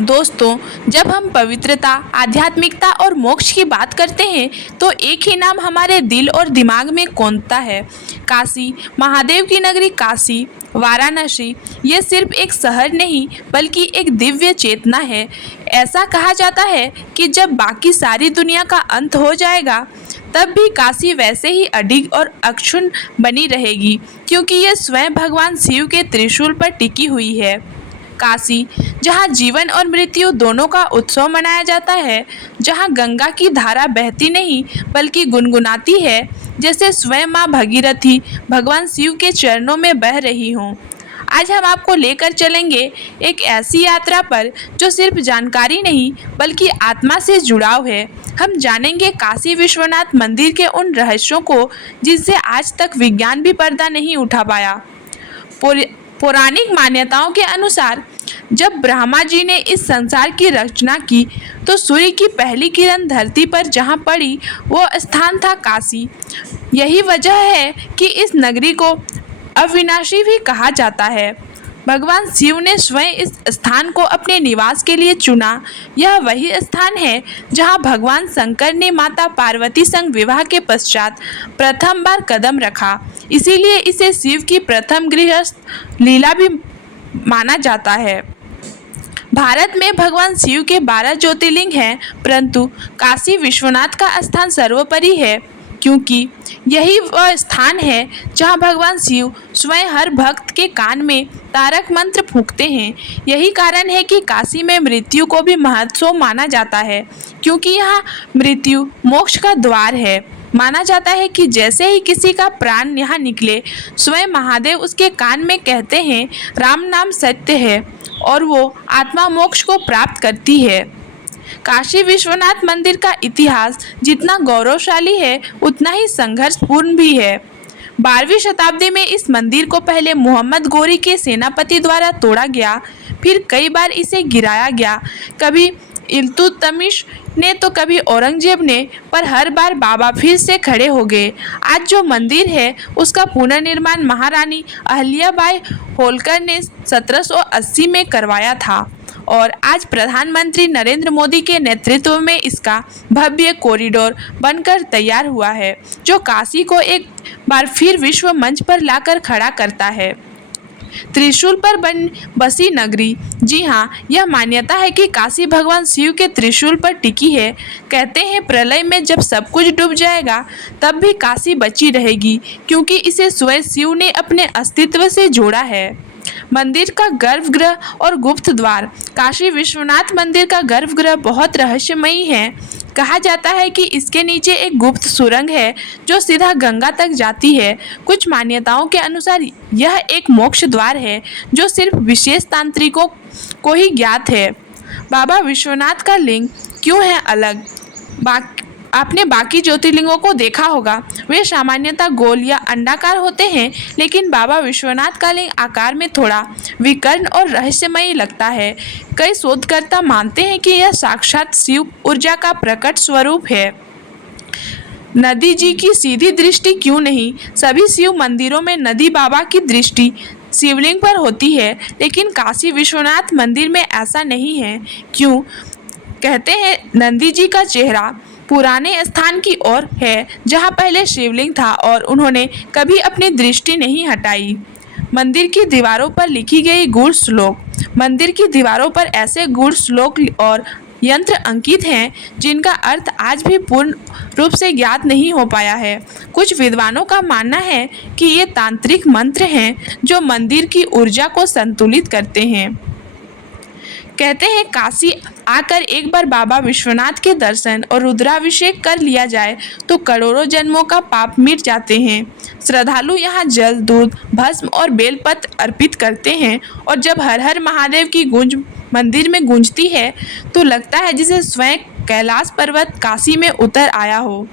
दोस्तों, जब हम पवित्रता, आध्यात्मिकता और मोक्ष की बात करते हैं तो एक ही नाम हमारे दिल और दिमाग में गूंजता है, काशी। महादेव की नगरी काशी, वाराणसी, ये सिर्फ एक शहर नहीं बल्कि एक दिव्य चेतना है। ऐसा कहा जाता है कि जब बाकी सारी दुनिया का अंत हो जाएगा तब भी काशी वैसे ही अडिग और अक्षुण्ण बनी रहेगी, क्योंकि यह स्वयं भगवान शिव के त्रिशूल पर टिकी हुई है। काशी, जहाँ जीवन और मृत्यु दोनों का उत्सव मनाया जाता है, जहाँ गंगा की धारा बहती नहीं बल्कि गुनगुनाती है, जैसे स्वयं माँ भगीरथी भगवान शिव के चरणों में बह रही हों। आज हम आपको लेकर चलेंगे एक ऐसी यात्रा पर जो सिर्फ जानकारी नहीं बल्कि आत्मा से जुड़ाव है। हम जानेंगे काशी विश्वनाथ मंदिर के उन रहस्यों को जिनसे आज तक विज्ञान भी पर्दा नहीं उठा पाया। पौराणिक मान्यताओं के अनुसार जब ब्रह्मा जी ने इस संसार की रचना की तो सूर्य की पहली किरण धरती पर जहाँ पड़ी वो स्थान था काशी। यही वजह है कि इस नगरी को अविनाशी भी कहा जाता है। भगवान शिव ने स्वयं इस स्थान को अपने निवास के लिए चुना। यह वही स्थान है जहां भगवान शंकर ने माता पार्वती संग विवाह के पश्चात प्रथम बार कदम रखा। इसीलिए इसे शिव की प्रथम गृहस्थ लीला भी माना जाता है। भारत में भगवान शिव के 12 ज्योतिर्लिंग हैं, परंतु काशी विश्वनाथ का स्थान सर्वोपरि है, क्योंकि यही वह स्थान है जहां भगवान शिव स्वयं हर भक्त के कान में तारक मंत्र फूंकते हैं। यही कारण है कि काशी में मृत्यु को भी महोत्सव माना जाता है, क्योंकि यहाँ मृत्यु मोक्ष का द्वार है। माना जाता है कि जैसे ही किसी का प्राण यहाँ निकले, स्वयं महादेव उसके कान में कहते हैं, राम नाम सत्य है, और वो आत्मा मोक्ष को प्राप्त करती है। काशी विश्वनाथ मंदिर का इतिहास जितना गौरवशाली है उतना ही संघर्षपूर्ण भी है। 12वीं शताब्दी में इस मंदिर को पहले मोहम्मद गोरी के सेनापति द्वारा तोड़ा गया, फिर कई बार इसे गिराया गया, कभी इल्तुतमिश ने तो कभी औरंगजेब ने, पर हर बार बाबा फिर से खड़े हो गए। आज जो मंदिर है उसका पुनर्निर्माण महारानी अहल्याबाई होलकर ने 1780 में करवाया था और आज प्रधानमंत्री नरेंद्र मोदी के नेतृत्व में इसका भव्य कॉरिडोर बनकर तैयार हुआ है, जो काशी को एक बार फिर विश्व मंच पर लाकर खड़ा करता है। त्रिशूल पर बसी नगरी, जी हाँ, यह मान्यता है कि काशी भगवान शिव के त्रिशूल पर टिकी है। कहते हैं प्रलय में जब सब कुछ डूब जाएगा तब भी काशी बची रहेगी, क्योंकि इसे स्वयं शिव ने अपने अस्तित्व से जोड़ा है। मंदिर का गर्भगृह और गुप्त द्वार। काशी विश्वनाथ मंदिर का गर्भगृह बहुत रहस्यमयी है। कहा जाता है कि इसके नीचे एक गुप्त सुरंग है जो सीधा गंगा तक जाती है। कुछ मान्यताओं के अनुसार यह एक मोक्ष द्वार है जो सिर्फ विशेष तांत्रिकों को ही ज्ञात है। बाबा विश्वनाथ का लिंग क्यों है अलग? आपने बाकी ज्योतिर्लिंगों को देखा होगा, वे सामान्यतः गोल या अंडाकार होते हैं, लेकिन बाबा विश्वनाथ का लिंग आकार में थोड़ा विकर्ण और रहस्यमयी लगता है। कई शोधकर्ता मानते हैं कि यह साक्षात शिव ऊर्जा का प्रकट स्वरूप है। नदी जी की सीधी दृष्टि क्यों नहीं? सभी शिव मंदिरों में नदी बाबा की दृष्टि शिवलिंग पर होती है, लेकिन काशी विश्वनाथ मंदिर में ऐसा नहीं है। क्यों? कहते हैं नंदी जी का चेहरा पुराने स्थान की ओर है जहां पहले शिवलिंग था और उन्होंने कभी अपनी दृष्टि नहीं हटाई। मंदिर की दीवारों पर लिखी गई गूढ़ श्लोक। मंदिर की दीवारों पर ऐसे गूढ़ श्लोक और यंत्र अंकित हैं जिनका अर्थ आज भी पूर्ण रूप से ज्ञात नहीं हो पाया है। कुछ विद्वानों का मानना है कि ये तांत्रिक मंत्र हैं जो मंदिर की ऊर्जा को संतुलित करते हैं। कहते हैं काशी आकर एक बार बाबा विश्वनाथ के दर्शन और रुद्राभिषेक कर लिया जाए तो करोड़ों जन्मों का पाप मिट जाते हैं। श्रद्धालु यहाँ जल, दूध, भस्म और बेलपत्र अर्पित करते हैं और जब हर हर महादेव की गूंज मंदिर में गूंजती है तो लगता है जैसे स्वयं कैलाश पर्वत काशी में उतर आया हो।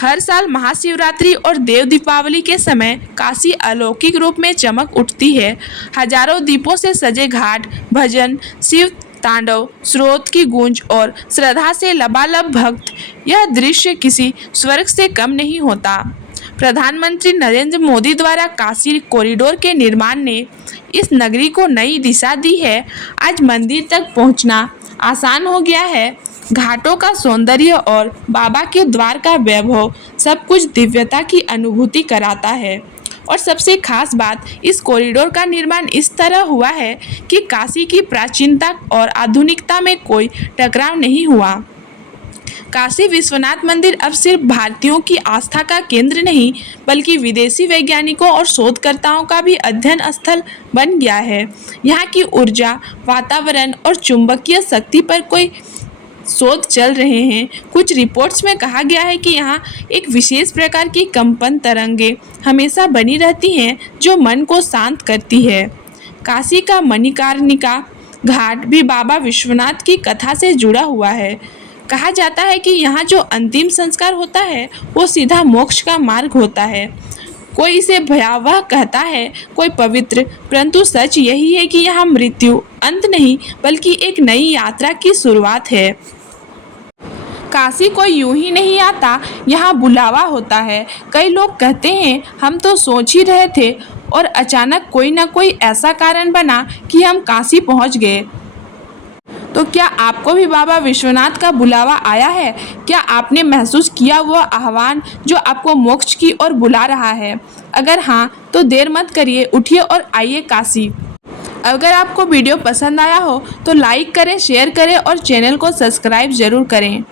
हर साल महाशिवरात्रि और देव दीपावली के समय काशी अलौकिक रूप में चमक उठती है। हजारों दीपों से सजे घाट, भजन, शिव तांडव, स्रोत की गूंज और श्रद्धा से लबालब भक्त, यह दृश्य किसी स्वर्ग से कम नहीं होता। प्रधानमंत्री नरेंद्र मोदी द्वारा काशी कॉरिडोर के निर्माण ने इस नगरी को नई दिशा दी है। आज मंदिर तक पहुंचना आसान हो गया है। घाटों का सौंदर्य और बाबा के द्वार का वैभव सब कुछ दिव्यता की अनुभूति कराता है। और सबसे खास बात, इस कॉरिडोर का निर्माण इस तरह हुआ है कि काशी की प्राचीनता और आधुनिकता में कोई टकराव नहीं हुआ। काशी विश्वनाथ मंदिर अब सिर्फ भारतीयों की आस्था का केंद्र नहीं, बल्कि विदेशी वैज्ञानिकों और शोधकर्ताओं का भी अध्ययन स्थल बन गया है। यहाँ की ऊर्जा, वातावरण और चुंबकीय शक्ति पर कोई शोध चल रहे हैं। कुछ रिपोर्ट्स में कहा गया है कि यहाँ एक विशेष प्रकार की कंपन तरंगे हमेशा बनी रहती हैं, जो मन को शांत करती है। काशी का मणिकर्णिका घाट भी बाबा विश्वनाथ की कथा से जुड़ा हुआ है। कहा जाता है कि यहाँ जो अंतिम संस्कार होता है वो सीधा मोक्ष का मार्ग होता है। कोई इसे भयावह कहता है, कोई पवित्र, परंतु सच यही है कि यहाँ मृत्यु अंत नहीं, बल्कि एक नई यात्रा की शुरुआत है। काशी कोई यूं ही नहीं आता, यहाँ बुलावा होता है। कई लोग कहते हैं हम तो सोच ही रहे थे और अचानक कोई ना कोई ऐसा कारण बना कि हम काशी पहुँच गए। तो क्या आपको भी बाबा विश्वनाथ का बुलावा आया है? क्या आपने महसूस किया वो आह्वान जो आपको मोक्ष की ओर बुला रहा है? अगर हाँ, तो देर मत करिए, उठिए और आइए काशी। अगर आपको वीडियो पसंद आया हो तो लाइक करें, शेयर करें और चैनल को सब्सक्राइब जरूर करें।